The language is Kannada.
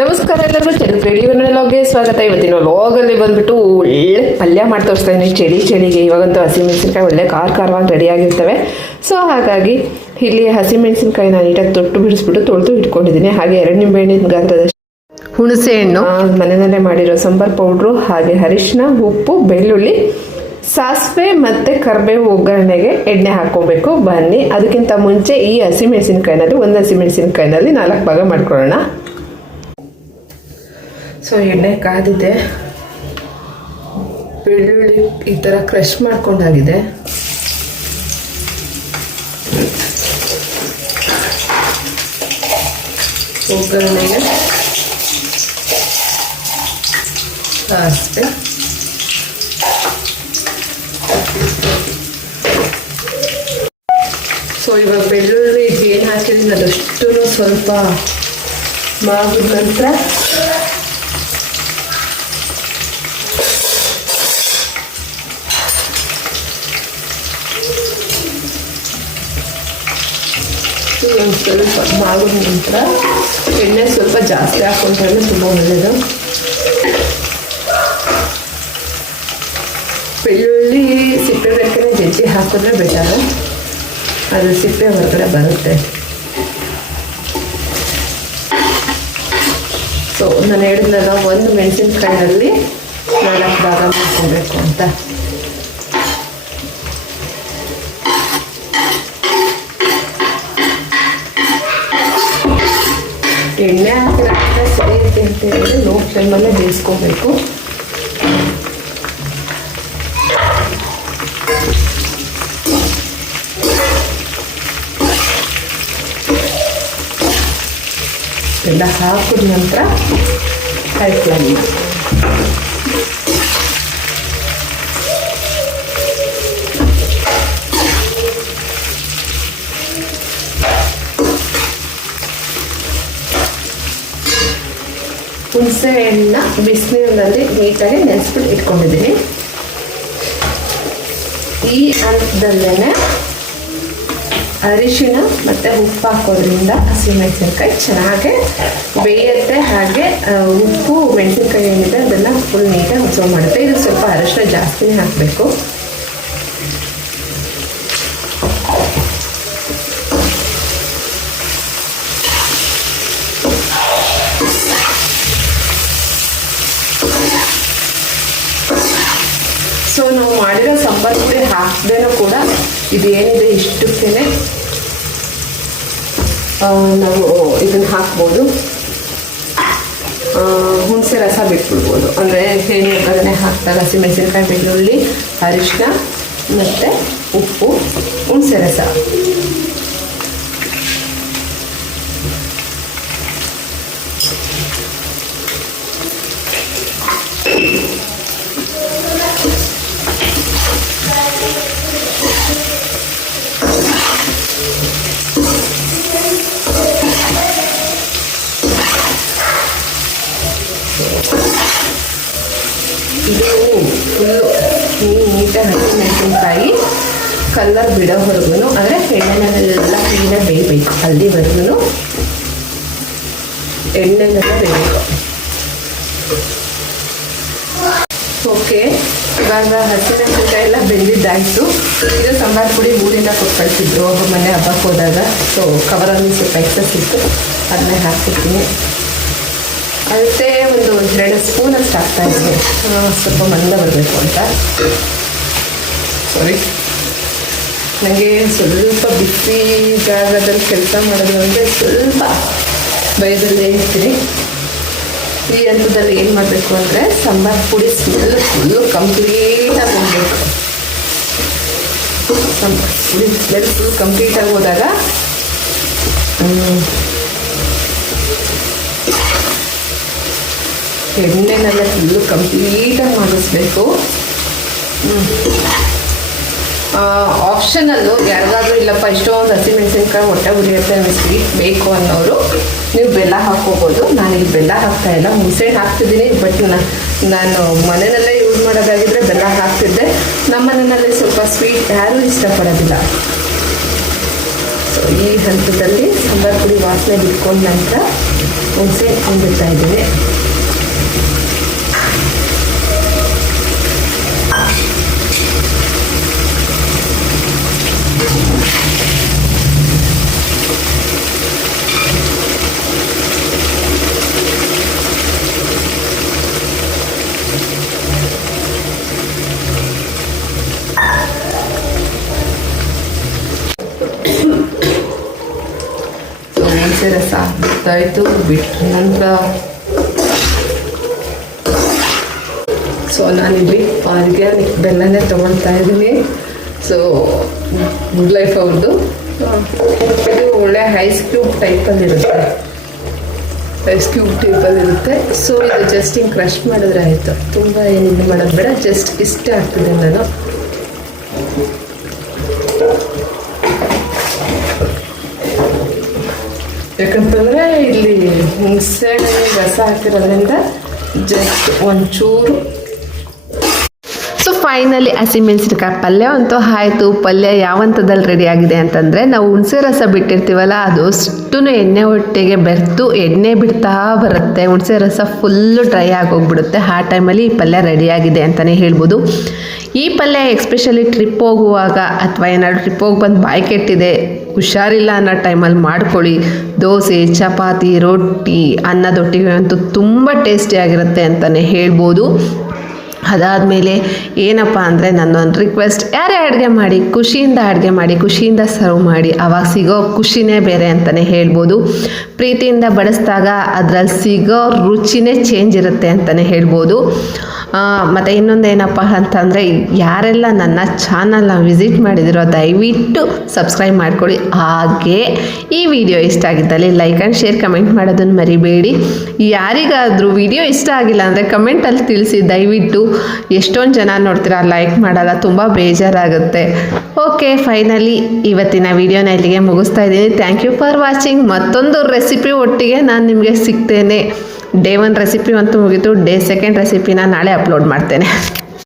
ನಮಸ್ಕಾರ ಎಲ್ಲರಿಗೂ ರೇಡಿಯೋಗೆ ಸ್ವಾಗತ. ಇವತ್ತಿನ ಲಾಗಲ್ಲಿ ಬಂದ್ಬಿಟ್ಟು ಒಳ್ಳೆ ಪಲ್ಯ ಮಾಡಿ ತೋರಿಸ್ತಾ ಇದ್ದೀನಿ. ಚಳಿಗೆ ಇವಾಗಂತೂ ಹಸಿಮೆಣಸಿನ್ಕಾಯಿ ಒಳ್ಳೆ ಖಾರವಾಗಿ ರೆಡಿಯಾಗಿರ್ತವೆ. ಸೊ ಹಾಗಾಗಿ ಇಲ್ಲಿ ಹಸಿಮೆಣಸಿನ್ಕಾಯಿನ ನೀಟಾಗಿ ಬಿಡಿಸ್ಬಿಟ್ಟು ತೊಳೆದು ಇಟ್ಕೊಂಡಿದ್ದೀನಿ. ಹಾಗೆ 2 ನಿಂಬೆಹಣ್ಣಿನ ಗಾತ್ರದ ಹುಣಸೆ ಹಣ್ಣು, ಮನೆಯಲ್ಲೇ ಮಾಡಿರೋ ಸಾಂಬಾರ್ ಪೌಡ್ರು, ಹಾಗೆ ಅರಿಶಿನ, ಉಪ್ಪು, ಬೆಳ್ಳುಳ್ಳಿ, ಸಾಸಿವೆ ಮತ್ತು ಕರಿಬೇವು ಒಗ್ಗರಣೆಗೆ ಎಣ್ಣೆ ಹಾಕ್ಕೊಬೇಕು. ಬನ್ನಿ, ಅದಕ್ಕಿಂತ ಮುಂಚೆ ಈ ಹಸಿಮೆಣಸಿನ್ಕಾಯಿನಲ್ಲಿ ಒಂದು ಹಸಿಮೆಣಸಿನ್ಕಾಯಿನಲ್ಲಿ 4 ಭಾಗ ಮಾಡ್ಕೊಳ್ಳೋಣ. ಸೊ ಎಣ್ಣೆ ಕಾದಿದೆ. ಬೆಳ್ಳುಳ್ಳಿ ಈ ಥರ ಕ್ರಷ್ ಮಾಡ್ಕೊಂಡಾಗಿದೆ. ಒಗ್ಗರಣೆಗೆ ಸಾಸಿವೆ, ಸೊ ಇವಾಗ ಬೆಳ್ಳುಳ್ಳಿ ಏನು ಹಾಕಿದ್ರೆ ಅದಷ್ಟು ಸ್ವಲ್ಪ ಮಾಡಿದ ನಂತರ ಒಂದು ಸ್ವಲ್ಪ ಮಾಡಿದ ನಂತರ ಎಣ್ಣೆ ಸ್ವಲ್ಪ ಜಾಸ್ತಿ ಹಾಕೊಂಡ್ರೆ ತುಂಬ ಒಳ್ಳೆಯದು. ಬೆಳ್ಳುಳ್ಳಿ ಸಿಪ್ಪೆ ಬೇಕೇ ಜಜ್ಜಿ ಹಾಕಿದ್ರೆ ಬೆಟರ್, ಅದು ಸಿಪ್ಪೆ ಹೊರಗಡೆ ಬರುತ್ತೆ. ಸೊ ನಾನು ಹೇಳಿದ್ನಲ್ಲ, ಒಂದು ಮೆಣಸಿನ್ಕಾಯಿನಲ್ಲಿ 4 ಭಾಗ ಮಾಡ್ಕೊಬೇಕು ಅಂತ. ಎಣ್ಣೆ ಹಾಕಿದ್ರೆ ಸರಿಯುತ್ತೆ ಅಂತ ಹೇಳಿ ಲೋ ಫ್ಲೇಮಲ್ಲೇ ಬೇಯಿಸ್ಕೋಬೇಕು. ಎಲ್ಲ ಹಾಕಿದ ನಂತರ ಹೈ ಫ್ಲೇಮ್ ಹುಣಸೆ ಹಣ್ಣನ್ನ ಬಿಸಿನೀರಿನಲ್ಲಿ ನೀಟಾಗಿ ನೆನೆಸ್ಬಿಟ್ಟು ಇಟ್ಕೊಂಡಿದ್ದೀನಿ. ಈ ಹಂತದಲ್ಲೇ ಅರಿಶಿನ ಮತ್ತು ಉಪ್ಪು ಹಾಕೋದ್ರಿಂದ ಹಸಿಮೆಣಸಿನ್ಕಾಯಿ ಚೆನ್ನಾಗಿ ಬೇಯುತ್ತೆ. ಹಾಗೆ ಉಪ್ಪು ಮೆಣಸಿನ್ಕಾಯಿ ಏನಿದೆ ಅದನ್ನು ಫುಲ್ ನೀಟಾಗಿ ಅಬ್ಸರ್ವ್ ಮಾಡುತ್ತೆ. ಇದು ಸ್ವಲ್ಪ ಅರಿಶಿನ ಜಾಸ್ತಿನೇ ಹಾಕಬೇಕು. ಸೊ ನಾವು ಮಾಡಿರೋ ಸಾಂಬಾರು ಪುಡಿ ಹಾಕ್ದೇನೂ ಕೂಡ ಇದೇನಿದೆ ಇಷ್ಟಕ್ಕೇ ನಾವು ಇದನ್ನು ಹಾಕ್ಬೋದು. ಹುಣಸೆ ರಸ ಬಿಟ್ಬಿಡ್ಬೋದು. ಅಂದರೆ ಎಣ್ಣೆ ಒಗ್ಗರಣೆ ಹಾಕ್ದಾಗ ಹಸಿಮೆಣಸಿನ್ಕಾಯಿ, ಬೆಳ್ಳುಳ್ಳಿ, ಅರಿಶಿನ ಮತ್ತು ಉಪ್ಪು, ಹುಣಸೆ ರಸ. ಇದು ಫುಲ್ಲು ನೀಟಾಗಿ ಹಸಿಮೆಣಸಿನ್ಕಾಯಿ ಕಲ್ಲರ್ ಬಿಡೋವರೆಗೂ, ಅಂದರೆ ಎಣ್ಣೆನೆಲ್ಲ ಕ್ಲೀನಾಗಿ ಬೇಯಬೇಕು. ಅಲ್ಲಿವರೆಗೂ ಎಣ್ಣೆನೆಲ್ಲ ಬೇಯಬೇಕು. ಓಕೆ, ಇವಾಗ ಹಸಿಮೆಣಸಿನ್ಕಾಯಿ ಎಲ್ಲ ಬೆಂದಿದ್ದಾಯಿತು. ಇದು ಸಾಂಬಾರು ಪುಡಿ ಊರಿಂದ ಕೊಟ್ಟು ಕಳಿಸಿದ್ರು ಮೊನ್ನೆ ಹಬ್ಬಕ್ಕೆ ಹೋದಾಗ. ಸೊ ಕವರಲ್ಲಿ ಸ್ವಲ್ಪ ಎಕ್ಸಸ್ ಇತ್ತು, ಅದನ್ನೇ ಹಾಕ್ತಿದ್ದೀನಿ. ಅದಕ್ಕೆ ಒಂದು 2 ಸ್ಪೂನಷ್ಟು ಹಾಕ್ತಾಯಿದ್ದೀನಿ, ಸ್ವಲ್ಪ ಮಂದ ಬರಬೇಕು ಅಂತ. ಸಾರಿ, ನನಗೆ ಸ್ವಲ್ಪ ಬಿಸಿ ಜಾಗದಲ್ಲಿ ಕೆಲಸ ಮಾಡೋದು ಅಂದರೆ ಸ್ವಲ್ಪ ಭಯದಲ್ಲೇ ಇರ್ತೀನಿ. ಈ ಹಂತದಲ್ಲಿ ಏನು ಮಾಡಬೇಕು ಅಂದರೆ ಸಾಂಬಾರು ಪುಡಿ ಫುಲ್ಲು ಕಂಪ್ಲೀಟಾಗಿ ಹೋಗಬೇಕು. ಸಾಂಬಾರು ಪುಡಿ ಸ್ಮೆಲ್ ಫುಲ್ ಕಂಪ್ಲೀಟಾಗಿ ಹೋದಾಗ ಎಣ್ಣೆನೆಲ್ಲ ಫುಲ್ಲು ಕಂಪ್ಲೀಟಾಗಿ ಮಾಡಿಸ್ಬೇಕು. ಆಪ್ಷನಲ್ಲು ಯಾರಿಗಾದ್ರೂ ಇಲ್ಲಪ್ಪ ಇಷ್ಟೊಂದು ಹಸಿಮೆಣಸಿನ್ಕಾಯಿ ಹೊಟ್ಟೆ ಉರಿಯುತ್ತೆ, ಸ್ವೀಟ್ ಬೇಕು ಅನ್ನೋರು ನೀವು ಬೆಲ್ಲ ಹಾಕ್ಕೋಬೋದು. ನಾನಿಲ್ಲಿ ಬೆಲ್ಲ ಹಾಕ್ತಾಯಿಲ್ಲ, ಹುಣಸೆಹಣ್ಣು ಹಾಕ್ತಿದ್ದೀನಿ. ಬಟ್ ನಾನು ಮನೆಯಲ್ಲೇ ಯೂಸ್ ಮಾಡೋದಾಗಿದ್ದರೆ ಬೆಲ್ಲ ಹಾಕ್ತಿದ್ದೆ. ನಮ್ಮ ಮನೆಯಲ್ಲಿ ಸ್ವಲ್ಪ ಸ್ವೀಟ್ ಯಾರೂ ಇಷ್ಟಪಡೋದಿಲ್ಲ. ಸೊ ಈ ಹಂತದಲ್ಲಿ ಸಾಂಬಾರು ಪುಡಿ ವಾಸನೆ ಬಿಟ್ಕೊಂಡ ನಂತರ ಹುಣಸೆ ಬಿಡ್ತಾ ಇದ್ದೀನಿ. ಹುಣಸೆ ರಸ ಬಿಟ್ಟಾಯಿತು. ಬಿಟ್ಟ ನಂತರ ನಾನಿಲ್ಲಿ ಆರ್ಗ್ಯಾನಿಕ್ ಬೆಲ್ಲನೇ ತೊಗೊಳ್ತಾ ಇದ್ದೀನಿ. ಸೊ ಗುಡ್ ಲೈಫ್ ಅವ್ರದ್ದು. ಇದು ಒಳ್ಳೆ ಐಸ್ ಕ್ಯೂಬ್ ಟೈಪಲ್ಲಿರುತ್ತೆ. ಸೊ ಇದು ಜಸ್ಟ್ ಹಿಂಗೆ ಕ್ರಷ್ ಮಾಡಿದ್ರೆ ಆಯಿತು. ತುಂಬ ಏನಿಲ್ಲ ಮಾಡೋದು ಬೇಡ. ಜಸ್ಟ್ ಇಷ್ಟೇ ಆಗ್ತದೆ ನಾನು. ಯಾಕಂತಂದರೆ ಇಲ್ಲಿ ಹುಣಸೆ ರಸ ಹಾಕಿರೋದ್ರಿಂದ ಜಸ್ಟ್ ಒಂಚೂರು. ಸೊ ಫೈನಲಿ ಹಸಿಮೆಣಸಿನಕಾಯಿ ಪಲ್ಯ ಅಂತೂ ಆಯಿತು. ಪಲ್ಯ ಯಾವ ಹಂತದಲ್ಲಿ ರೆಡಿ ಆಗಿದೆ ಅಂತಂದರೆ, ನಾವು ಹುಣಸೆ ರಸ ಬಿಟ್ಟಿರ್ತೀವಲ್ಲ ಅದು ಅಷ್ಟು ಎಣ್ಣೆ ಒಟ್ಟಿಗೆ ಬೆರೆತು ಎಣ್ಣೆ ಬಿಡ್ತಾ ಬರುತ್ತೆ. ಹುಣಸೆ ರಸ ಫುಲ್ಲು ಡ್ರೈ ಆಗೋಗ್ಬಿಡುತ್ತೆ. ಆ ಟೈಮಲ್ಲಿ ಈ ಪಲ್ಯ ರೆಡಿಯಾಗಿದೆ ಅಂತಲೇ ಹೇಳ್ಬೋದು. ಈ ಪಲ್ಯ ಎಕ್ಸ್ಪೆಷಲಿ ಟ್ರಿಪ್ ಹೋಗುವಾಗ ಅಥವಾ ಏನಾದರೂ ಟ್ರಿಪ್ ಹೋಗಿ ಬಂದು ಬಾಯಿ ಕೆಟ್ಟಿದೆ, ಹುಷಾರಿಲ್ಲ ಅನ್ನೋ ಟೈಮಲ್ಲಿ ಮಾಡ್ಕೊಳ್ಳಿ. ದೋಸೆ, ಚಪಾತಿ, ರೊಟ್ಟಿ, ಅನ್ನದೊಟ್ಟಿಗೆ ಅಂತೂ ತುಂಬ ಟೇಸ್ಟಿಯಾಗಿರುತ್ತೆ ಅಂತಲೇ ಹೇಳ್ಬೋದು. ಅದಾದಮೇಲೆ ಏನಪ್ಪ ಅಂದರೆ ನನ್ನೊಂದು ರಿಕ್ವೆಸ್ಟ್, ಯಾರೇ ಅಡುಗೆ ಮಾಡಿ ಖುಷಿಯಿಂದ ಅಡುಗೆ ಮಾಡಿ, ಖುಷಿಯಿಂದ ಸರ್ವ್ ಮಾಡಿ. ಆವಾಗ ಸಿಗೋ ಖುಷಿನೇ ಬೇರೆ ಅಂತಲೇ ಹೇಳ್ಬೋದು. ಪ್ರೀತಿಯಿಂದ ಬಡಿಸಿದಾಗ ಅದರಲ್ಲಿ ಸಿಗೋ ರುಚಿನೇ ಚೇಂಜ್ ಇರುತ್ತೆ ಅಂತಲೇ ಹೇಳ್ಬೋದು. ಮತ್ತು ಇನ್ನೊಂದೇನಪ್ಪ ಅಂತಂದರೆ, ಯಾರೆಲ್ಲ ನನ್ನ ಚಾನಲ್ನ ವಿಸಿಟ್ ಮಾಡಿದಿರೋ ದಯವಿಟ್ಟು ಸಬ್ಸ್ಕ್ರೈಬ್ ಮಾಡ್ಕೊಳ್ಳಿ. ಹಾಗೆ ಈ ವಿಡಿಯೋ ಇಷ್ಟ ಆಗಿದ್ದಲ್ಲಿ ಲೈಕ್ ಆ್ಯಂಡ್ ಶೇರ್, ಕಮೆಂಟ್ ಮಾಡೋದನ್ನು ಮರಿಬೇಡಿ. ಯಾರಿಗಾದರೂ ವಿಡಿಯೋ ಇಷ್ಟ ಆಗಿಲ್ಲ ಅಂದರೆ ಕಮೆಂಟಲ್ಲಿ ತಿಳಿಸಿ ದಯವಿಟ್ಟು. ಎಷ್ಟೊಂದು ಜನ ನೋಡ್ತೀರಾ ಲೈಕ್ ಮಾಡಲ್ಲ, ತುಂಬ ಬೇಜಾರಾಗುತ್ತೆ. ಓಕೆ, ಫೈನಲಿ ಇವತ್ತಿನ ವಿಡಿಯೋನ ಇಲ್ಲಿಗೆ ಮುಗಿಸ್ತಾ ಇದ್ದೀನಿ. Thank you for watching. ಮತ್ತೊಂದು ರೆಸಿಪಿ ಒಟ್ಟಿಗೆ ನಾನು ನಿಮಗೆ ಸಿಗ್ತೇನೆ. ಡೇ 1 ರೆಸಿಪಿ ಅಂತೂ ಮುಗೀತು. ಡೇ 2 ರೆಸಿಪಿನ ನಾಳೆ ಅಪ್ಲೋಡ್ ಮಾಡ್ತೇನೆ.